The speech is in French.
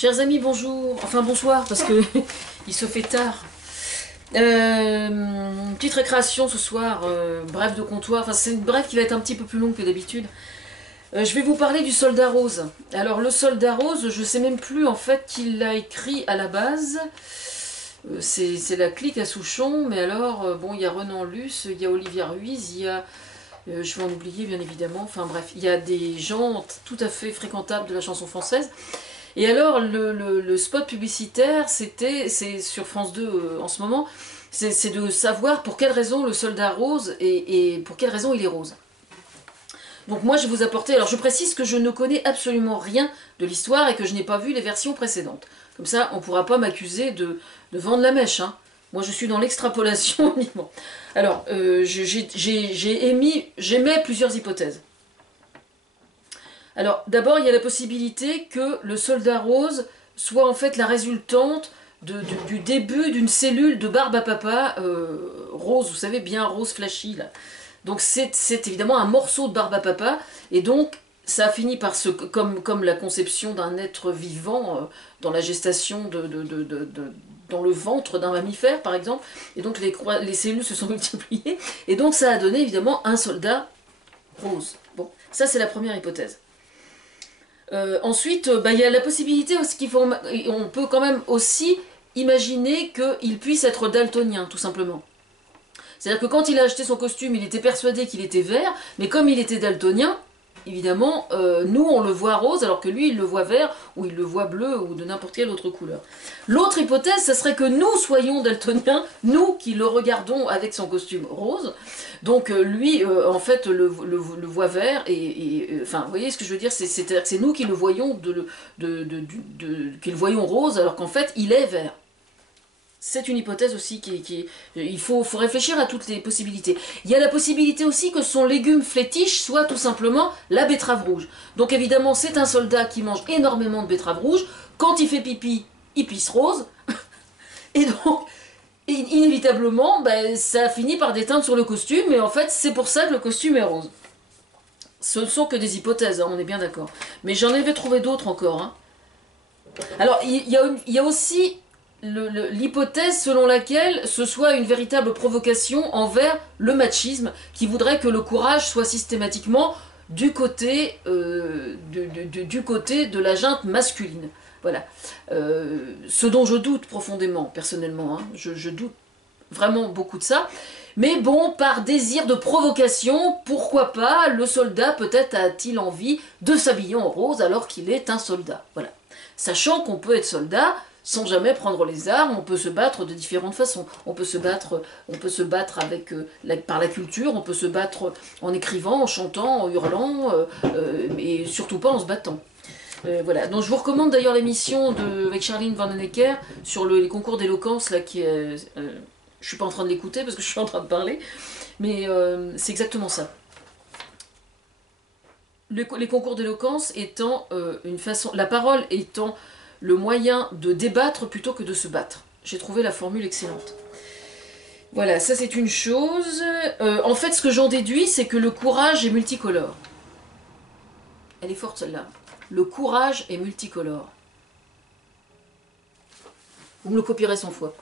Chers amis, bonjour, enfin bonsoir, parce que il se fait tard. Petite récréation ce soir, brève de comptoir, enfin c'est une brève qui va être un petit peu plus longue que d'habitude. Je vais vous parler du Soldat Rose. Alors le Soldat Rose, je sais même plus en fait qui l'a écrit à la base. C'est la clique à Souchon, mais alors, bon, il y a Renan Luce, il y a Olivia Ruiz, il y a... je vais en oublier bien évidemment, enfin bref, il y a des gens tout à fait fréquentables de la chanson française. Et alors, le spot publicitaire, c'est sur France 2 en ce moment, c'est de savoir pour quelle raison le Soldat Rose et pour quelle raison il est rose. Donc moi, je vais vous apporter... Alors, je précise que je ne connais absolument rien de l'histoire et que je n'ai pas vu les versions précédentes. Comme ça, on ne pourra pas m'accuser de vendre la mèche. Hein. Moi, je suis dans l'extrapolation uniquement. Alors, j'émets plusieurs hypothèses. Alors, d'abord, il y a la possibilité que le Soldat Rose soit en fait la résultante du début d'une cellule de barbe à papa rose, vous savez, bien rose flashy, là. Donc, c'est évidemment un morceau de barbe à papa, et donc, ça a fini par se... Comme la conception d'un être vivant dans la gestation dans le ventre d'un mammifère, par exemple, et donc les cellules se sont multipliées, et donc ça a donné, évidemment, un soldat rose. Bon, ça, c'est la première hypothèse. Ensuite, il y a la possibilité aussi on peut quand même aussi imaginer qu'il puisse être daltonien, tout simplement. C'est-à-dire que quand il a acheté son costume, il était persuadé qu'il était vert, mais comme il était daltonien, évidemment, nous on le voit rose, alors que lui il le voit vert, ou il le voit bleu, ou de n'importe quelle autre couleur. L'autre hypothèse, ce serait que nous soyons daltoniens, nous qui le regardons avec son costume rose, donc lui en fait le voit vert, enfin vous voyez ce que je veux dire, c'est-à-dire que c'est nous qui le voyons, qui le voyons rose, alors qu'en fait il est vert. C'est une hypothèse aussi il faut réfléchir à toutes les possibilités. Il y a la possibilité aussi que son légume fétiche soit tout simplement la betterave rouge. Donc évidemment, c'est un soldat qui mange énormément de betterave rouge. Quand il fait pipi, il pisse rose. Et donc, inévitablement, ça finit par déteindre sur le costume. Mais en fait, c'est pour ça que le costume est rose. Ce ne sont que des hypothèses, hein, on est bien d'accord. Mais j'en avais trouvé d'autres encore. Hein. Alors, il y a aussi... l'hypothèse selon laquelle ce soit une véritable provocation envers le machisme qui voudrait que le courage soit systématiquement du côté de la junte masculine. Voilà. Ce dont je doute profondément, personnellement. Hein. Je doute vraiment beaucoup de ça. Mais bon, par désir de provocation, pourquoi pas, le soldat peut-être a-t-il envie de s'habiller en rose alors qu'il est un soldat. Voilà. Sachant qu'on peut être soldat sans jamais prendre les armes, on peut se battre de différentes façons. On peut se battre avec, par la culture, on peut se battre en écrivant, en chantant, en hurlant, et surtout pas en se battant. Voilà. Donc je vous recommande d'ailleurs l'émission avec Charline Vanhoenacker sur les concours d'éloquence, là, qui est... je suis pas en train de l'écouter parce que je suis en train de parler, mais c'est exactement ça. Les concours d'éloquence étant une façon... La parole étant... le moyen de débattre plutôt que de se battre. J'ai trouvé la formule excellente. Voilà, ça c'est une chose. En fait, ce que j'en déduis, c'est que le courage est multicolore. Elle est forte celle-là. Le courage est multicolore. Vous me le copierez 100 fois.